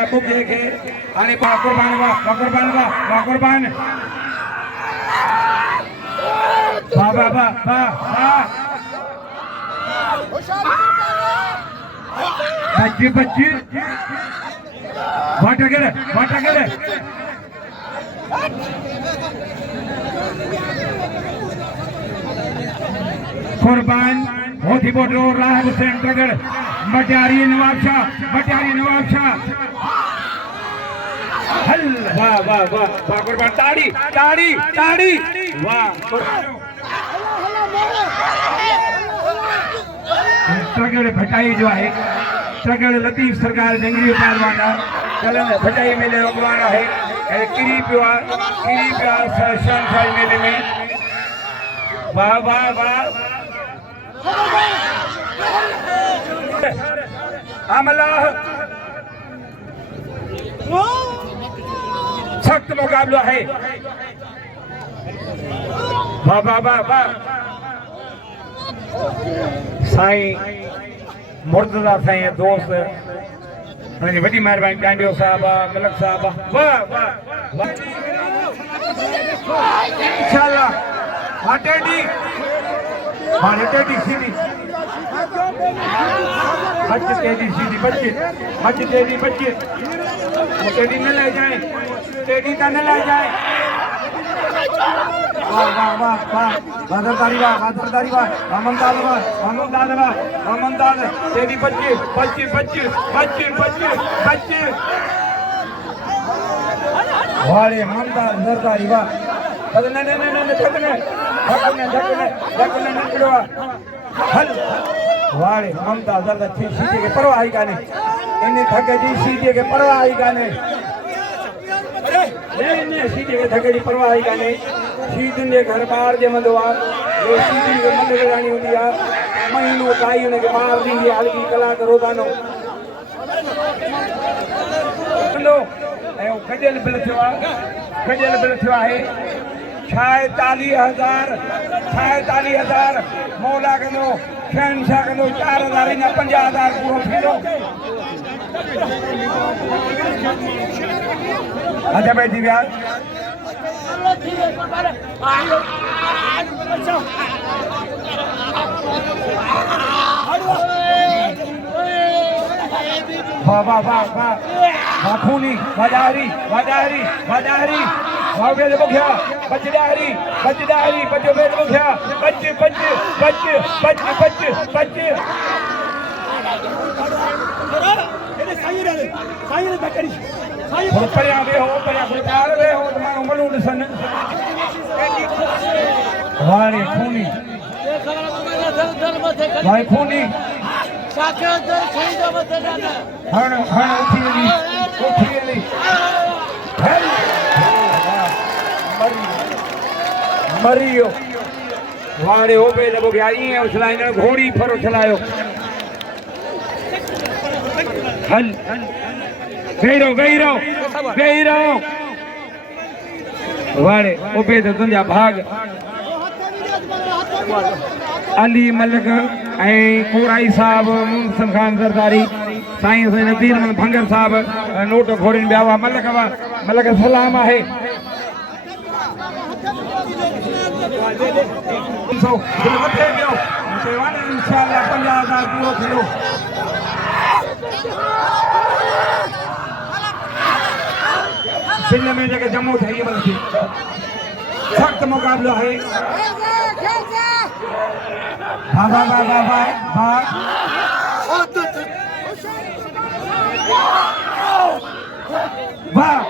देखे आणि कुर्बान बाबा बच्ची वाटा गेले कुर्बान मोती बोटो राह हुसैन ट्रगर मटियारी नवाब शाह हल वाह वाह वाह वाह कुर्बान ताड़ी वाह ट्रगर भटाई जो है ट्रगर लतीफ सरकार जंगली पहलवान कल भटाई मेले अगवान है किरी पिया शानशाह मेले में वाह वाह वाह आमला सख्त मुकाबला है वाह साईं मुर्तजा साईं दोस्त वही मेहरबानी टांडियो साहब मलक साहब वाह इंशाल्लाह टेडी सीधी बच्चे टेडी न ले जाए वाह बादरदारी वाह मामनदाद टेडी बच्चे वाले मामदाद जरदारी वाह हल वाले ममता जरदा सीधे के परवाह ही काने इन्हें थके जी सीधे के परवाह ही काने इन्हें सीधे के थके जी परवाह ही काने सीधे ने घर बाहर जे मंदवा ये सीधे के मंदिर रानी हुंदी आ महीनों काई उन्हें के मार दी है हल्की कला करो दानो लो ए खजल बिल थियो है 46,000 मौला कनो शहनशाह कनो 4,000 या 50,000 पूरो फेरो अच्छा बैठी ब्याज वाह खूनी वजारी वावेल मुखिया बचदारी बच्चो बेल मुखिया बच्चे परिया वे हो तुम्हारा मलूड सन वारे खूनी हण उठी मरियो वारे हो पे लबो गया ये उछलाइन घोड़ी पर उछलायो हल गईरो वारे ओ पे तुंजा भाग अली मलिक ऐं कोराई साहब मुहसिन खान जरदारी साईं नज़ीर भंगर साहब नोट घोड़िन बिया हुआ मलिक सलाम है इंशाल्लाह 50,000 पूरो किलो दिल में जगह जम्मू थे ये बल्कि सख्त मुकाबला है वाह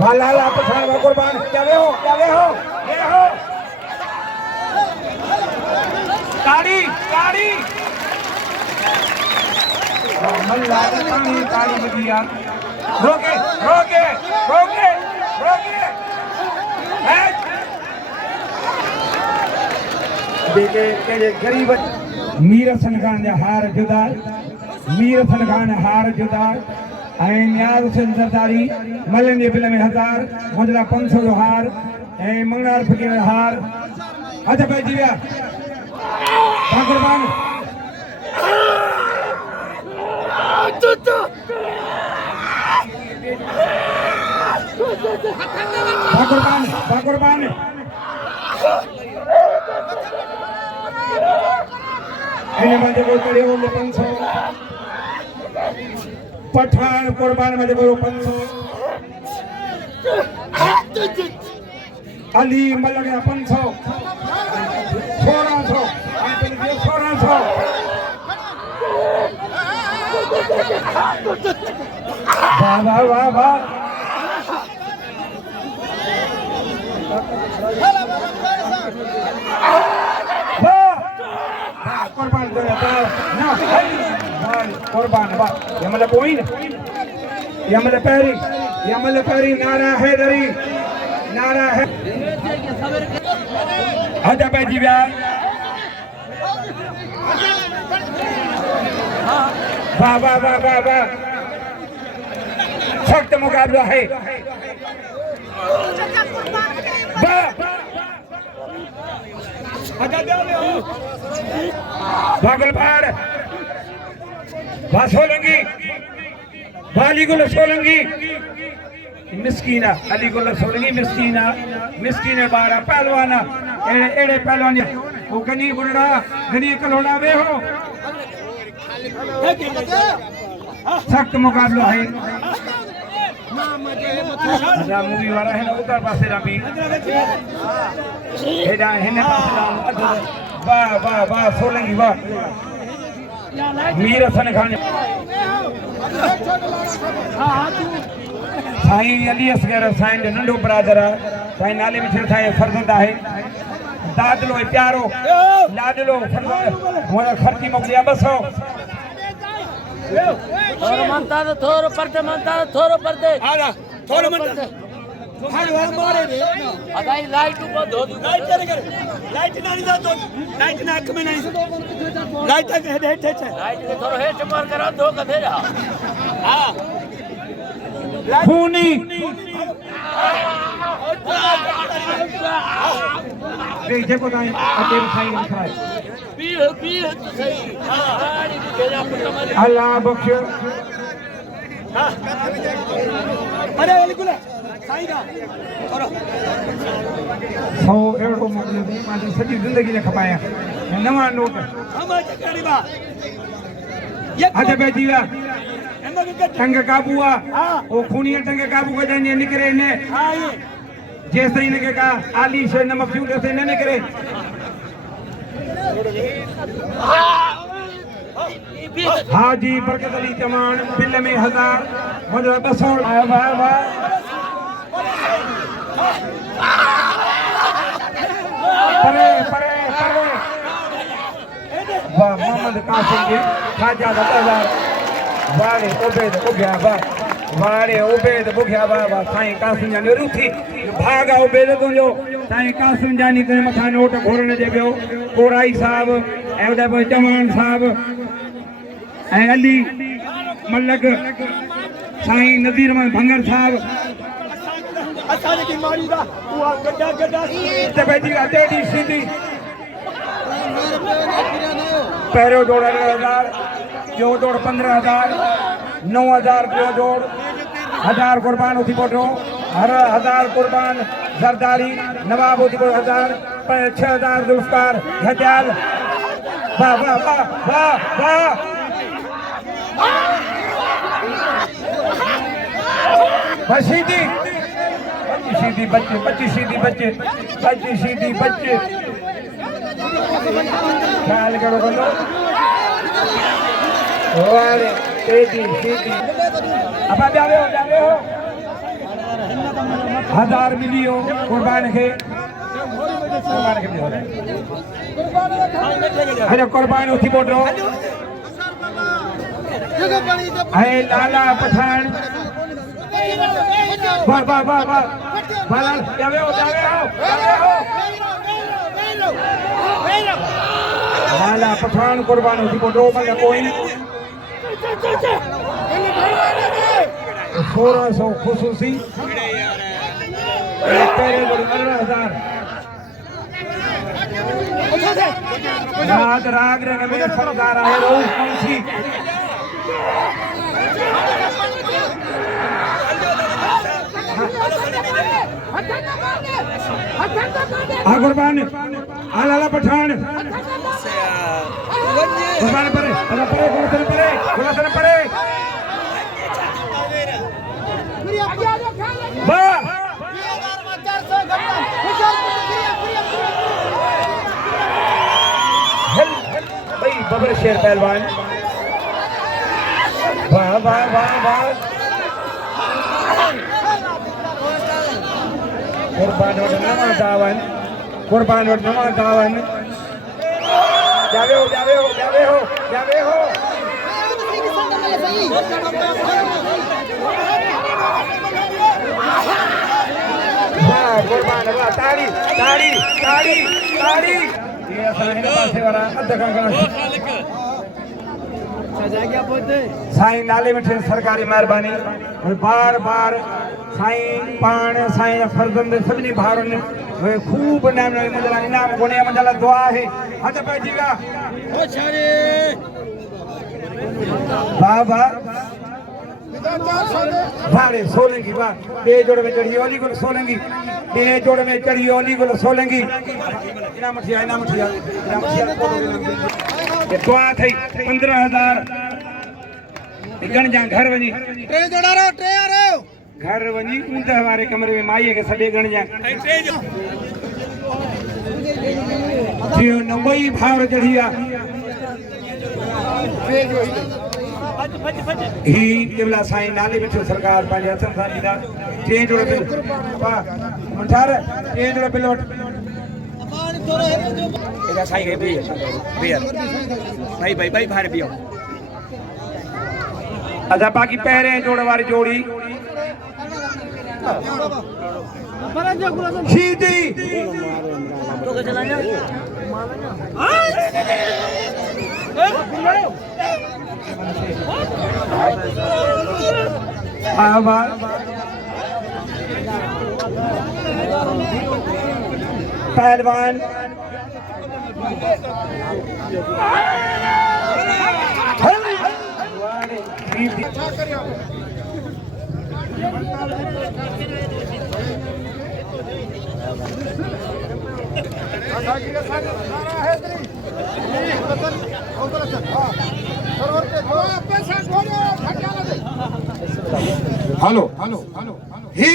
वाला पछाड़ कुर्बान क्या वे हो गाड़ी मल्ला ताड़ी बजी यार रोके जेके कहिड़े ग़रीब मीर हसन खान जा हार जुदा मीर हसन खान हार जुदा ऐं नियाज़ हुसैन ज़रदारी मलन जे बिल में 1000 मुंहिंजा 500 जो हार ऐं मंगणार फकीर जो हार हथ पइजी विया कुर्बान कुर्बान इन में जेको करे वो 500 पठान कुर्बान में जेको 500 अली मलक 500 1600 वाह वाह वाह वाह कुर्बान कुर्बान वाह यमल पॉइंट यमल पैरी नारा हैदरी नारा है हद पइजी विया वाह वाह वाह वाह वाह सख्त मुकाबला है भागलपाड़ सोलंगी वाली गुल सोलंगी मिस्कीना अली गुल सोलंगी मिस्कीना बारा पहलवाना एड़े पहलवान वो गनी बुढ़ा गनी कलोड़ा वे हो सख्त मुकाबला है मूवी वाला है ना उधर पासे रामी हेडा हेने पासे राम वाह वाह वाह सोलंगी वाह मीर हसन खान साईं अली असगर साईं जो नंढो ब्रादर आहे साईं नाले में थियो साईं फर्ज़ंद आहे दादलो प्यारो लाडलो फर्ज़ंद मोरा खर्ची मोकिलिया 200 थोरो मनता तो थोरो परते आला थोरो मनता हां वाला मारे दे अदाई लाइट ऊपर धो दू लाइट करे लाइट नहीं जा तो लाइट ना आंख में नहीं लाइट तक हेड लाइट के थोरो हेठ मार करा दो कथे जा हां खूनी जेको ताई अटे साईं लिखाए पी तो सही हां तेरा पुट मारे अल्लाह बख्श अरे बिल्कुल साईं का और 100 एड़ो मोकिलियो थी मां सॼी ज़िंदगी ने खपाया नवा नोट हम चकड़ी बा हद पइजी विया टंग काबू आ वो खूनी टंग काबू को जाने निकरे ने हां ये जैसे ही ने का आली से नमक क्यों से न निकरे हाजी बरकत अली चमान बिल में 1000 मुझे 200 वाह वाह परे परे परे वाह मोहम्मद कासिम जी खाजा 10000 वाले उबैद बुघिया वाले उबैद बुघिया वाह साईं कासिम जानी रूथी भागा उबैद तुंहिंजो साईं कासिम जानी तुंहिंजे मथां नोट घुरण जे पियो कोराई साहब ऐं उन पोइ चौहान साहब ऐं अली मलक साईं नज़ीर अहमद भंगर साहब असां की मारी दा वो गड्ढा ते पइजी विया टेडी सीधी पहिरियों दौड़ 1000 ॿियो दौड़ 15000 9000 ॿियो दौड़ 1000 कुर्बान उथी पहुतो हर 1000 कुर्बान ज़रदारी नवाब उथी पहुतो 1000 6000 जुल्फकार हजाल वाह वाह वाह वाह वाह बशीदी बच्चे ख्याल करो बंदो वाले तेजी सीधी अब जावे हो 1000 मिलियो कुर्बान के अरे कुर्बान उठी बोलो है लाला पठान वाह वाह वाह वाह जावे हो वाला पठान कुर्बान होती को दो मतलब कोई 1600 खुसूसी तेरे बड़ी 15,000 रात राग रंग में फनकार है रोज पंछी कुर्बान आला पठान कुर्बान परे गुलशन परे वाह भाई बबर शेर पहलवान वाह वाह वाह वाह कुर्बान और नमा दावन जावे हो वाह कुर्बान अल्लाह ताड़ी ये असाने पासे वाला अधका साईं नाले में सरकारी मेहरबानी और बार साईं पाण साईं फर्जंद सभिनी भाउरनि खूब नाम मंजला इनाम कोने मंजला दुआ है हथ पे जीगा बाबा भाड़े सोलंगी बा बे जोड़ में चढ़ी ओली गुल सोलंगी बे जोड़ में चढ़ी ओली गुल सोलंगी इनाम थिया ये दुआ थई 15,000 गण जा घर वनी ट्रे जोड़ा रो ट्रे आ रहे हो घर वनी ऊंद हमारे कमरे में माई के सडे गण जा जियो नवई भावर चढ़िया ही केवला साईं नाले बिठो सरकार पांजे हथन सां ॾींदा टे जोड़ बिल वाह मंठार टे जोड़ बिल वठ एदा साईं के भी भाई भारे बियो अच्छा बाकी पहरे जोड़ वाली जोड़ी सीधी तो के चला जा पहलवान हेलो ही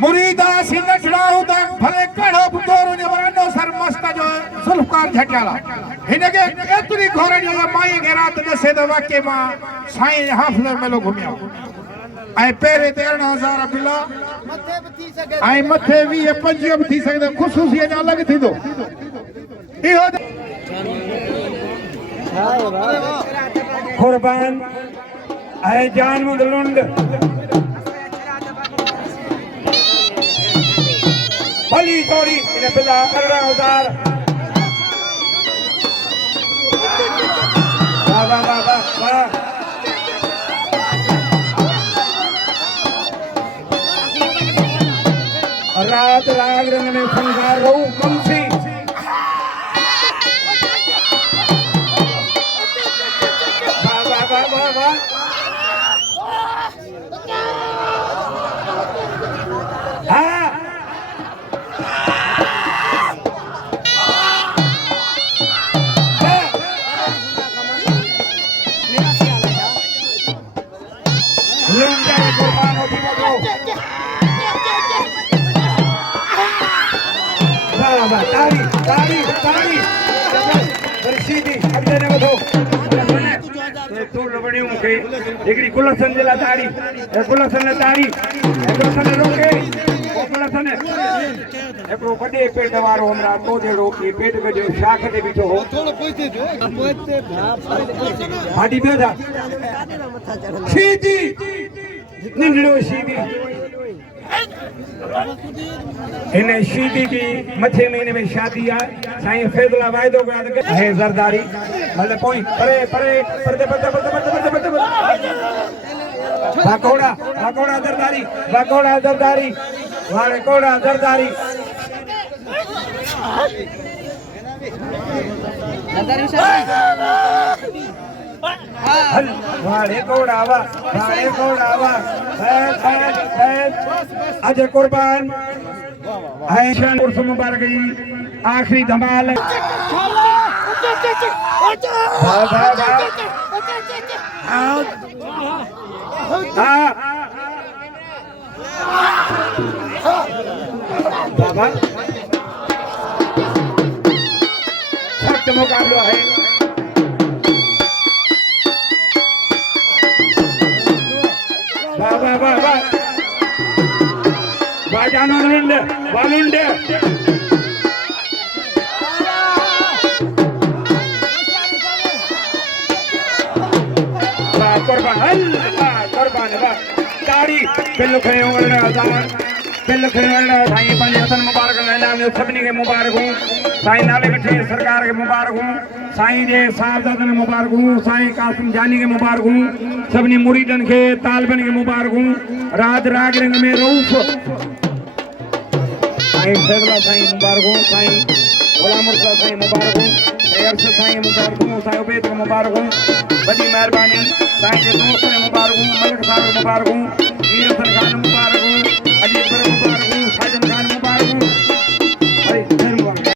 मुरीदास ही नचड़ाऊ दा भले कड़ो बुतोरो ने वरनो सर मस्त जो सुल्फकार झटियाला हिनके एतरी घोरन जो माई के रात दसे द वाक्य मा साईं हाफिज मेलो घुमिया आई पेरे 13,000 बिला मथे भी थी सके आई मथे 20-25 भी थी सके खुसूसी जा अलग थींदो इहो कुर्बान आए जान मुदलुंड भली जोड़ी इन्हें बिला 18,000 वाह रात राग रंग में फनकार रहू कमसी वाह हाँ कुर्बान होती ताड़ी सीधी अॻिते न वधो तूं लवणी मूंखे हिकिड़ी गुलशन जे लाइ ताड़ी गुलशन ताड़ी गुलशन रोके गुलशन हिकिड़ो वॾे पेट वारो हमरा तो जहिड़ो पेट कढियो शाख ते बीठो हो भाॼी पियो था सीधी निंढड़ो सीधी इन शीदी की मथे महीने में शादी है साईं फैजला वायदो कया है जरदारी मतलब पोई परे परे परदे परदे परदे परदे परदे वाकोड़ा वाकोड़ा जरदारी वाड़े कोड़ा जरदारी वाड़े कोड़ा वा अजय कुर्बान आयशान उर्फ मुबारक जी आखिरी धमाल बाबा सख्त मुकाबला है बाबा बाबा बाजानो वालुंडे कुर्बान ताड़ी पिल्लु खड़े होंगे साईं पंहिंजे हथनि मुबारक इनाम सभिनी खे मुबारक हूं साईं नाले मिठे सरकार के मुबारक हूं साईं जे साहबजादनि मुबारक हूं साईं कासिम जानी के मुबारक हूं सभिनी मुरीदनि खे तालिबनि खे मुबारक हूं राज रागरंग में रऊफ साईं फैजला साईं मुबारक हूं साईं गुलाम मुर्तज़ा साईं मुबारक हूं साईं अरशद साईं मुबारक हूं साईं उबैद के मुबारक हूं बड़ी मेहरबानी साईं जे दोस्त ने मुबारक हूं मलिक साहब मुबारक हूं मीर हसन खान